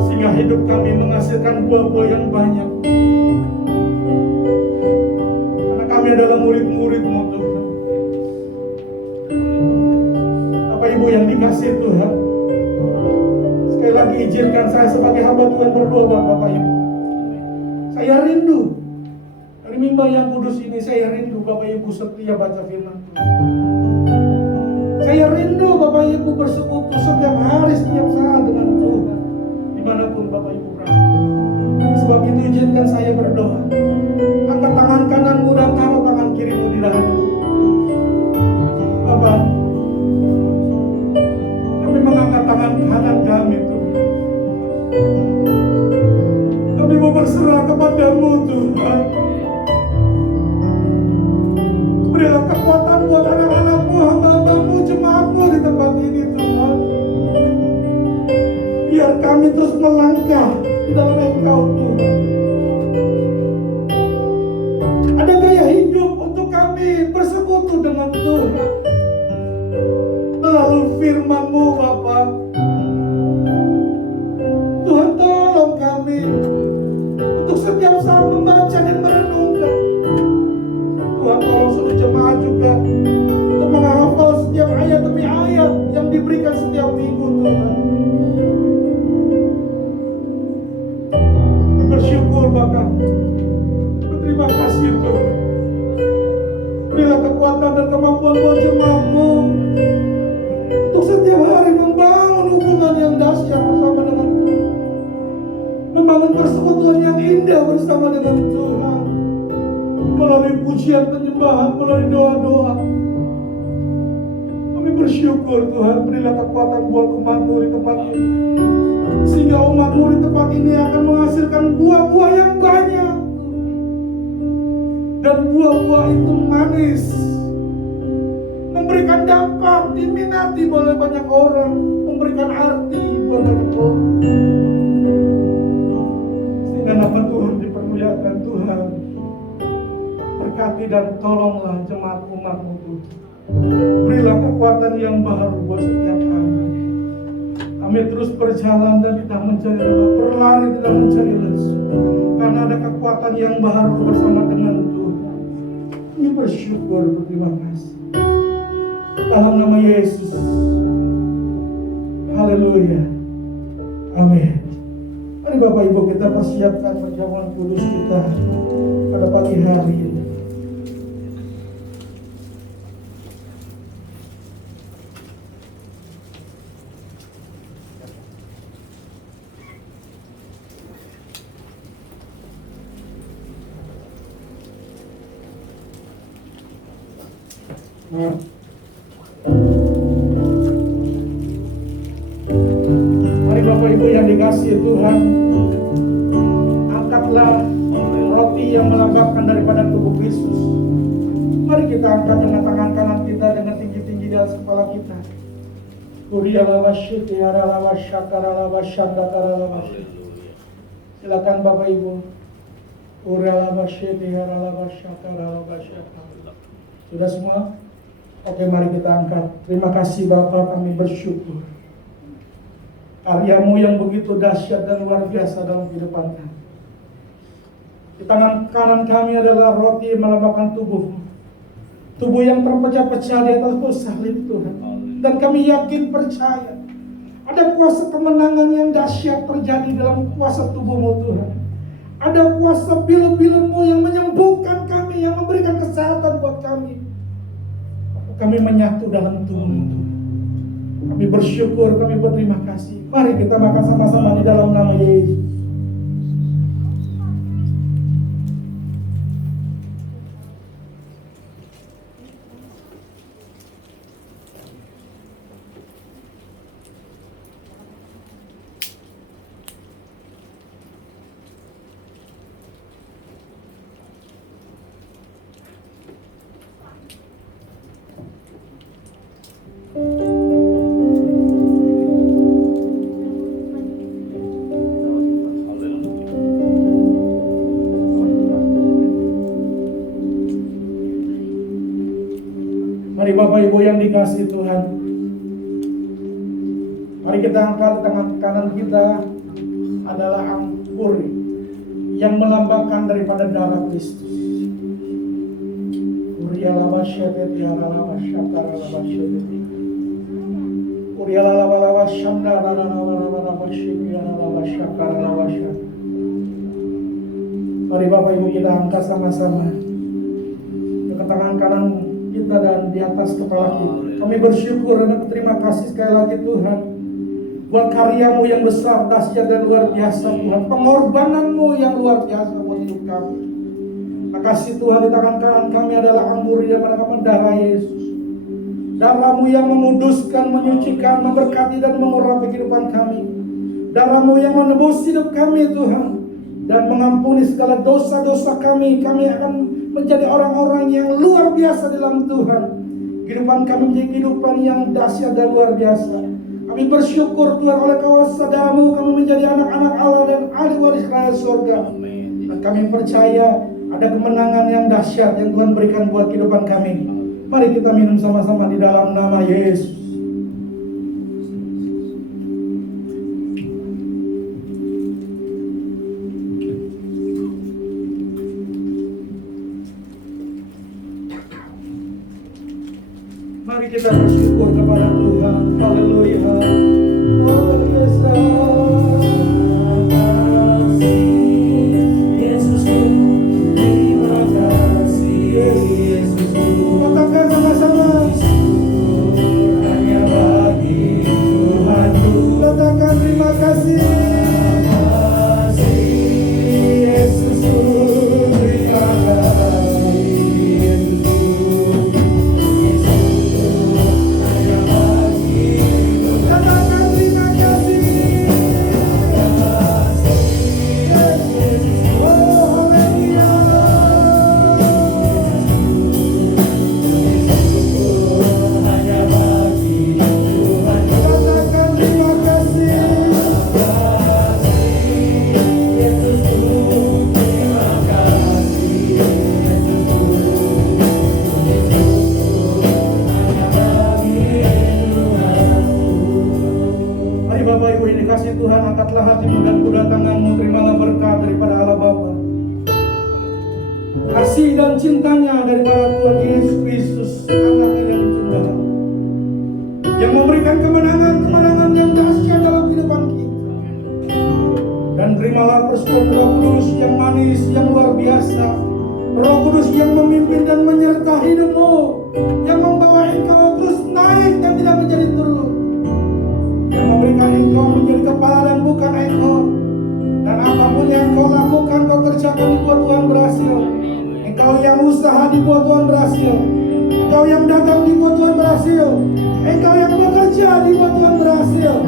sehingga hidup kami menghasilkan buah-buah yang banyak. Karena kami adalah murid-murid-Mu Tuhan. Bapak Ibu yang dikasihi Tuhan, sekali lagi izinkan saya sebagai hamba Tuhan berdoa buat Bapak Ibu. Saya rindu dari mimbar yang kudus ini, saya rindu Bapak Ibu setia baca firman Tuhan. Saya rindu Bapak Ibu bersekutu setiap hari, setiap saat dengan Tuhan, dimanapun Bapak Ibu berada. Sebab itu izinkan saya berdoa. Angkat tangan kananmu dan taruh tangan kirimu di dahamu. Bapak, kami mengangkat tangan kanan kami Tuhan. Kami mau berserah kepadamu Tuhan. Berilah kekuatan buat anak-anakmu, hamba-hambamu, jemaatmu di tempat ini Tuhan. Biar kami terus melangkah di dalam Engkau Tuhan. Ada gaya hidup untuk kami bersekutu dengan Tuhan melalui firman-Mu Bapa. Tuhan tolong kami untuk setiap saat membaca dan merenungkan. Tuhan tolong seluruh jemaat juga untuk menghafal setiap ayat demi ayat yang diberikan setiap minggu Tuhan. Bersyukur Bapa, berterima kasih Tuhan. Berilah kekuatan dan kemampuan buat jemaat-Mu untuk setiap hari membangun hubungan yang dahsyat bersama dengan Tuhan, membangun persekutuan yang indah bersama dengan Tuhan, melalui pujian penyembahan, melalui doa-doa. Kami bersyukur Tuhan, berilah kekuatan buat umat-Mu di tempat ini, sehingga umat-Mu di tempat ini akan menghasilkan buah-buah yang banyak, dan buah-buah itu manis, memberikan dampak, diminati oleh banyak orang, memberikan arti buat banyak orang, sehingga nama Tuhan dipermuliakan. Tuhan, berkati dan tolonglah jemaat umat-Mu Tuhan. Berilah kekuatan yang baru buat setiap kami. Kami terus berjalan dan tidak mencari lelah, berlari tidak mencari lesu, karena ada kekuatan yang baru bersama dengan Tuhan. Kami bersyukur, berterima kasih. Dalam nama Yesus. Haleluya. Amin. Mari Bapak Ibu kita persiapkan perjamuan kudus kita pada pagi hari ini. Mari Bapak Ibu yang dikasihi Tuhan, angkatlah roti yang melambangkan daripada tubuh Kristus. Mari kita angkat dengan tangan kanan kita dengan tinggi-tinggi di atas kepala kita. Silakan Bapak Ibu. Sudah semua? Oke, mari kita angkat. Terima kasih Bapa, kami bersyukur. Karya-Mu yang begitu dahsyat dan luar biasa dalam kehidupan kami. Di tangan kanan kami adalah roti melambangkan tubuh-Mu. Tubuh yang terpecah-pecah di atas salib Tuhan. Dan kami yakin percaya ada kuasa kemenangan yang dahsyat terjadi dalam kuasa tubuh-Mu Tuhan. Ada kuasa bilu-bilu-Mu yang menyembuhkan kami, yang memberikan kesehatan buat kami. Kami menyatu dalam tubuh-Mu Tuhan. Kami bersyukur, kami berterima kasih. Mari kita makan sama-sama di dalam nama Yesus. yang dikasihi Tuhan, mari kita angkat tangan kanan kita adalah anggur yang melambangkan daripada darah Kristus. Uriya lava syete tiara lava syakara lava syete. Uriya lava lava syandara lava syikira lava syakara lava syakara. Mari Bapak Ibu kita angkat sama-sama ke tangan kanan kita dan di atas kepala kita. Kami bersyukur dan terima kasih sekali lagi Tuhan buat karyamu yang besar, dahsyat dan luar biasa Tuhan. Pengorbananmu yang luar biasa buat hidup kami. Makasih Tuhan, di tangan kanan kami adalah anggur yang menamakan darah Yesus. Darahmu yang menguduskan, menyucikan, memberkati dan mengurapi kehidupan kami. Darahmu yang menebus hidup kami Tuhan, dan mengampuni segala dosa-dosa kami. Kami akan menjadi orang-orang yang luar biasa dalam Tuhan. Kehidupan kami menjadi kehidupan yang dahsyat dan luar biasa. Kami bersyukur Tuhan, oleh kuasa darah-Mu kami menjadi anak-anak Allah dan ahli waris kerajaan surga. Dan kami percaya ada kemenangan yang dahsyat yang Tuhan berikan buat kehidupan kami. Mari kita minum sama-sama di dalam nama Yesus. Mari kita bersyukur kepada Tuhan. Haleluya. Oh Yesus, terima kasih Yesus. Katakan sama-sama. Hanya bagi Tuhan. Katakan terima kasih. Yesus, terima kasih Yesus. Tuhan, angkatlah hatimu dan kedatanganmu, terimalah berkat daripada Allah Bapa, kasih dan cintanya daripada Tuhan Yesus Kristus, anaknya yang tunggal, yang memberikan kemenangan-kemenangan yang dahsyat dalam kehidupan kita. Dan terimalah persekutuan Roh Kudus yang manis, yang luar biasa, Roh Kudus yang memimpin dan menyertai hidupmu, yang membawa engkau terus naik dan tidak menjadi turun, yang memberikan engkau menjadi kepala dan bukan ekor. Dan apapun yang kau lakukan, kau kerjakan dibuat Tuhan berhasil. Engkau yang usaha dibuat Tuhan berhasil. Engkau yang dagang dibuat Tuhan berhasil. Engkau yang bekerja dibuat Tuhan berhasil.